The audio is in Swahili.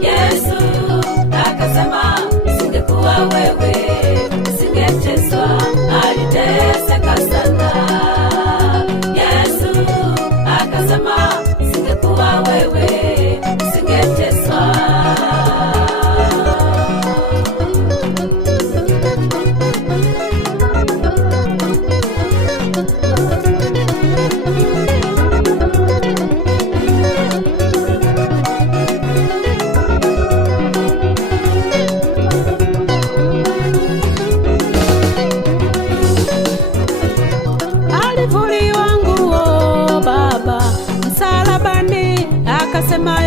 Yesu akasema, singekuwa wewe singeteswa. Aliteseka sana. Yesu akasema, singekuwa wewe singeteswa. Alivuliwa nguo Baba msalabani, akasema